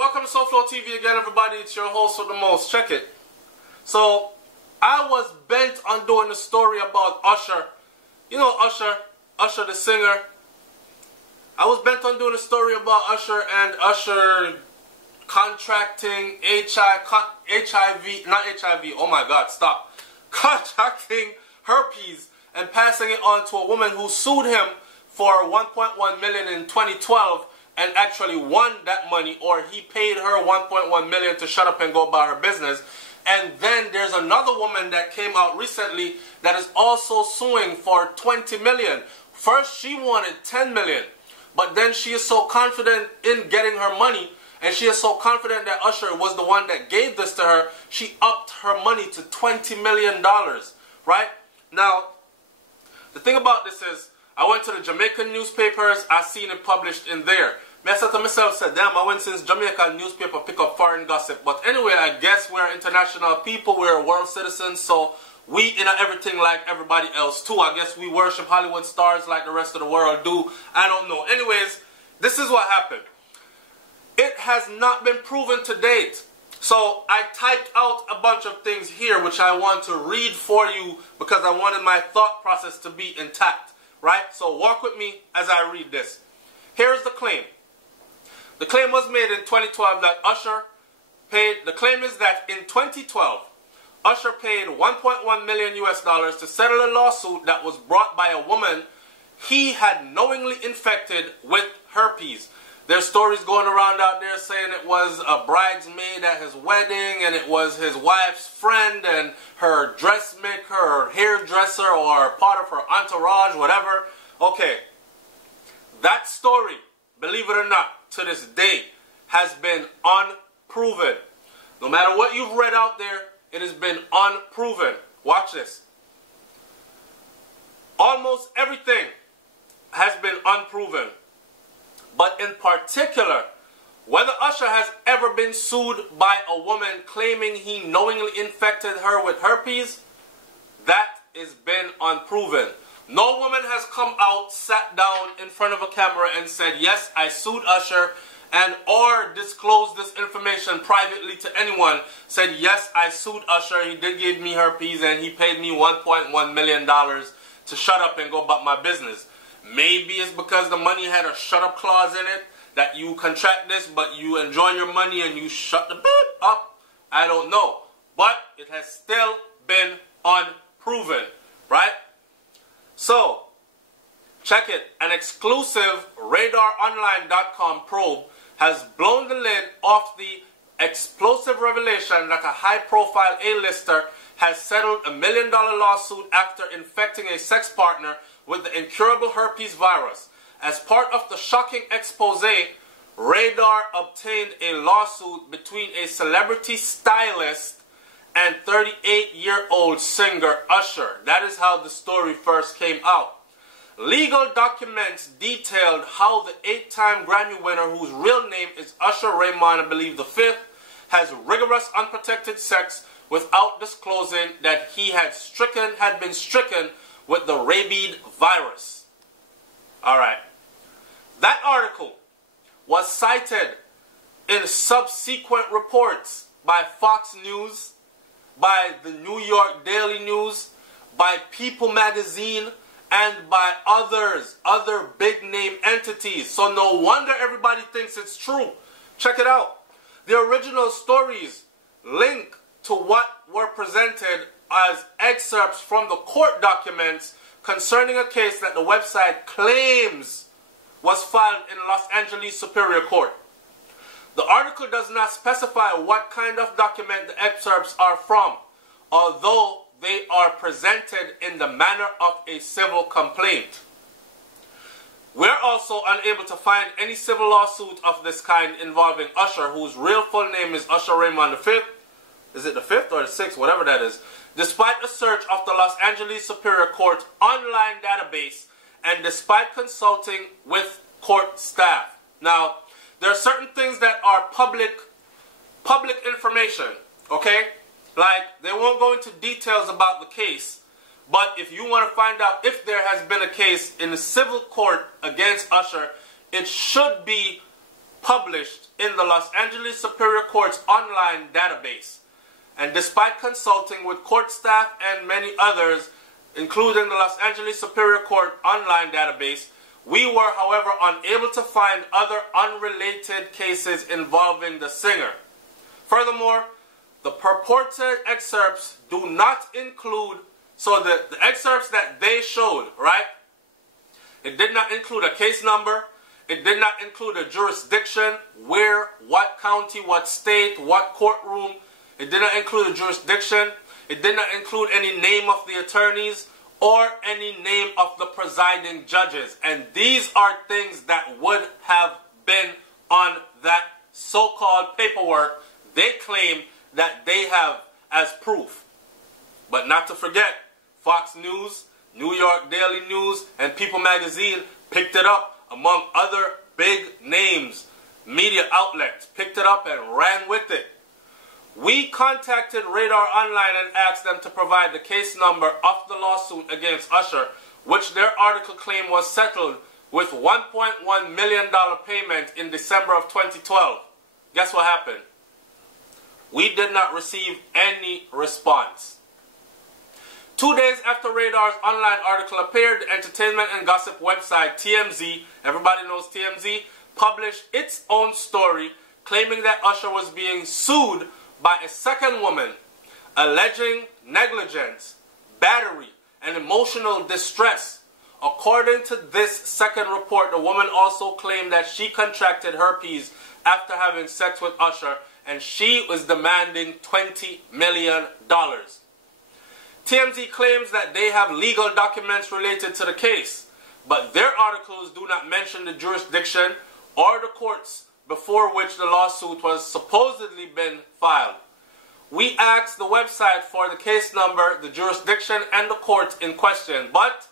Welcome to SouFLoTV again, everybody. It's your host with the most. Check it. So, I was bent on doing a story about Usher. You know Usher the singer. I was bent on doing a story about Usher and Usher contracting HIV, not HIV, oh my God, stop. Contracting herpes and passing it on to a woman who sued him for $1.1 million in 2012 and actually won that money, or he paid her $1.1 million to shut up and go about her business. And then there's another woman that came out recently that is also suing for $20 million. First she wanted $10 million, but then she is so confident in getting her money, and she is so confident that Usher was the one that gave this to her, she upped her money to $20 million, right? Now, the thing about this is, I went to the Jamaican newspapers, I seen it published in there. I said to myself, damn, I went since Jamaican newspaper pick up foreign gossip. But anyway, I guess we're international people, we're world citizens, so we in everything like everybody else too. I guess we worship Hollywood stars like the rest of the world do. I don't know. Anyways, this is what happened. It has not been proven to date. So I typed out a bunch of things here which I want to read for you because I wanted my thought process to be intact, right? So walk with me as I read this. Here's the claim. The claim was made in 2012 that Usher paid, the claim is that in 2012, Usher paid $1.1 million to settle a lawsuit that was brought by a woman he had knowingly infected with herpes. There's stories going around out there saying it was a bridesmaid at his wedding, and it was his wife's friend and her dressmaker, her hairdresser, or part of her entourage, whatever. Okay, that story, believe it or not, to this day, has been unproven. No matter what you've read out there, it has been unproven. Watch this. Almost everything has been unproven. But in particular, whether Usher has ever been sued by a woman claiming he knowingly infected her with herpes, that has been unproven. No woman has come out, sat down in front of a camera and said, yes, I sued Usher, and or disclosed this information privately to anyone, said, yes, I sued Usher, he did give me herpes, and he paid me $1.1 million to shut up and go about my business. Maybe it's because the money had a shut up clause in it, that you contract this, but you enjoy your money and you shut the bit up. I don't know. But it has still been unproven, right? So, check it. An exclusive RadarOnline.com probe has blown the lid off the explosive revelation that a high-profile A-lister has settled $1 million lawsuit after infecting a sex partner with the incurable herpes virus. As part of the shocking expose, Radar obtained a lawsuit between a celebrity stylist and 38-year-old singer Usher. That is how the story first came out. Legal documents detailed how the 8-time Grammy winner, whose real name is Usher Raymond, I believe the 5th, has rigorous unprotected sex without disclosing that he had been stricken with the rabies virus. Alright. That article was cited in subsequent reports by Fox News, by the New York Daily News, by People Magazine, and by other big name entities. So no wonder everybody thinks it's true. Check it out. The original stories link to what were presented as excerpts from the court documents concerning a case that the website claims was filed in Los Angeles Superior Court. The article does not specify what kind of document the excerpts are from, although they are presented in the manner of a civil complaint. We're also unable to find any civil lawsuit of this kind involving Usher, whose real full name is Usher Raymond V. Is it the 5th or the 6th? Whatever that is. Despite a search of the Los Angeles Superior Court online database and despite consulting with court staff. Now, there are certain things that are public information, okay? Like, they won't go into details about the case, but if you want to find out if there has been a case in the civil court against Usher, it should be published in the Los Angeles Superior Court's online database. And despite consulting with court staff and many others, including the Los Angeles Superior Court online database, we were, however, unable to find other unrelated cases involving the singer. Furthermore, the purported excerpts do not include, so the excerpts that they showed, right? It did not include a case number. It did not include a jurisdiction, where, what county, what state, what courtroom. It did not include a jurisdiction. It did not include any name of the attorneys or any name of the presiding judges. And these are things that would have been on that so-called paperwork they claim that they have as proof. But not to forget, Fox News, New York Daily News, and People Magazine picked it up, among other big names. Media outlets picked it up and ran with it. We contacted Radar Online and asked them to provide the case number of the lawsuit against Usher, which their article claimed was settled with $1.1 million payment in December of 2012. Guess what happened? We did not receive any response. 2 days after Radar's online article appeared, the entertainment and gossip website TMZ, everybody knows TMZ, published its own story claiming that Usher was being sued by a second woman, alleging negligence, battery, and emotional distress. According to this second report, the woman also claimed that she contracted herpes after having sex with Usher, and she was demanding $20 million. TMZ claims that they have legal documents related to the case, but their articles do not mention the jurisdiction or the courts before which the lawsuit was supposedly been filed. We asked the website for the case number, the jurisdiction, and the court in question, but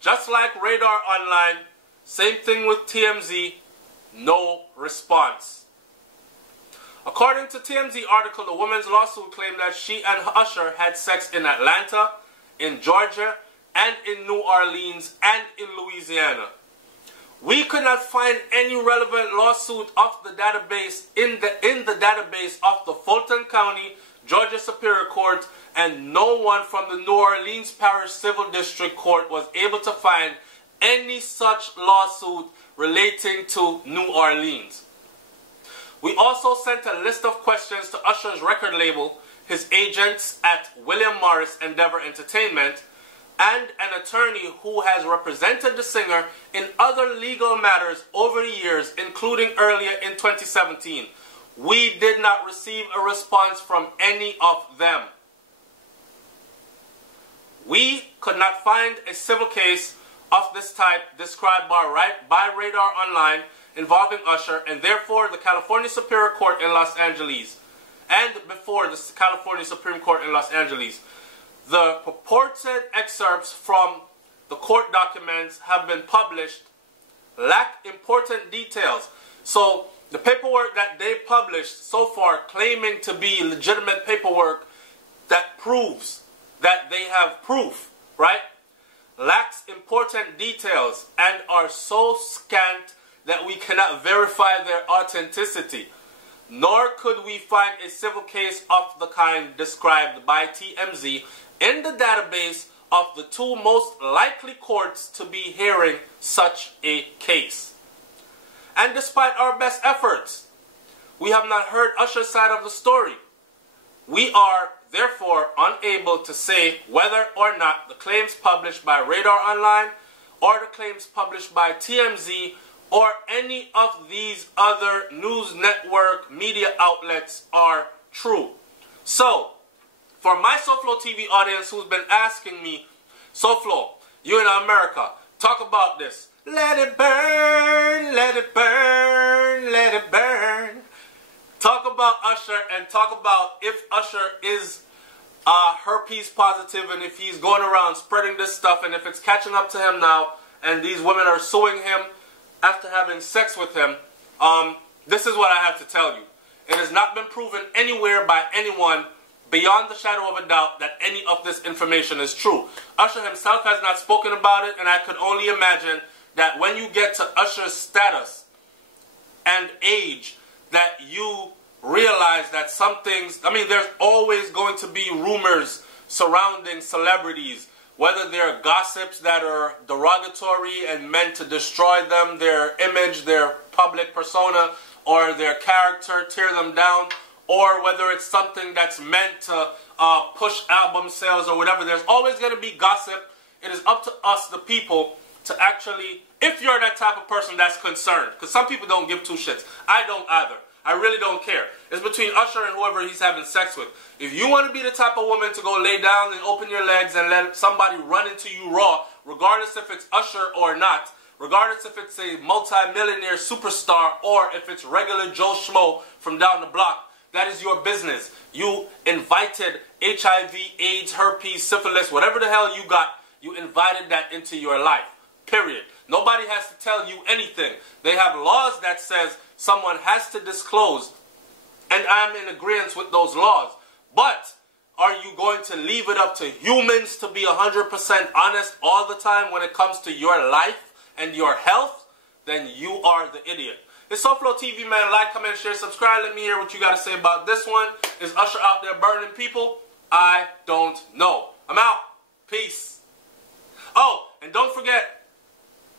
just like Radar Online, same thing with TMZ, no response. According to TMZ article, the woman's lawsuit claimed that she and Usher had sex in Atlanta, in Georgia, and in New Orleans, and in Louisiana. We could not find any relevant lawsuit of the database in the database of the Fulton County, Georgia Superior Court, and no one from the New Orleans Parish Civil District Court was able to find any such lawsuit relating to New Orleans. We also sent a list of questions to Usher's record label, his agents at William Morris Endeavor Entertainment, and an attorney who has represented the singer in other legal matters over the years, including earlier in 2017. We did not receive a response from any of them. We could not find a civil case of this type described by Radar Online involving Usher, and therefore the California Superior Court in Los Angeles, and before the California Supreme Court in Los Angeles. The purported excerpts from the court documents have been published lack important details. So the paperwork that they published so far, claiming to be legitimate paperwork that proves that they have proof, right, lacks important details and are so scant that we cannot verify their authenticity. Nor could we find a civil case of the kind described by TMZ in the database of the two most likely courts to be hearing such a case. And despite our best efforts, we have not heard Usher's side of the story. We are therefore unable to say whether or not the claims published by Radar Online or the claims published by TMZ or any of these other news network media outlets are true. So, for my SouFLoTV audience who's been asking me, SouFlo, you in America, talk about this. Let it burn, let it burn, let it burn. Talk about Usher and talk about if Usher is herpes positive and if he's going around spreading this stuff and if it's catching up to him now and these women are suing him after having sex with him. This is what I have to tell you. It has not been proven anywhere by anyone beyond the shadow of a doubt that any of this information is true. Usher himself has not spoken about it, and I could only imagine that when you get to Usher's status and age that you realize that some things, I mean, there's always going to be rumors surrounding celebrities, whether they're gossips that are derogatory and meant to destroy them, their image, their public persona, or their character, tear them down, or whether it's something that's meant to push album sales or whatever. There's always going to be gossip. It is up to us, the people, to actually, if you're that type of person that's concerned, because some people don't give two shits. I don't either. I really don't care. It's between Usher and whoever he's having sex with. If you want to be the type of woman to go lay down and open your legs and let somebody run into you raw, regardless if it's Usher or not, regardless if it's a multi-millionaire superstar or if it's regular Joe Schmo from down the block, that is your business. You invited HIV, AIDS, herpes, syphilis, whatever the hell you got, you invited that into your life. Period. Nobody has to tell you anything. They have laws that says someone has to disclose, and I'm in agreement with those laws. But are you going to leave it up to humans to be 100% honest all the time when it comes to your life and your health? Then you are the idiot. It's SouFLoTV, man. Like, comment, share, subscribe. Let me hear what you got to say about this one. Is Usher out there burning people? I don't know. I'm out. Peace. Oh, and don't forget,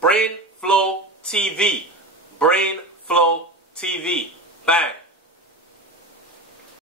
BRAINFlow TV. BRAINFlow TV. Bang.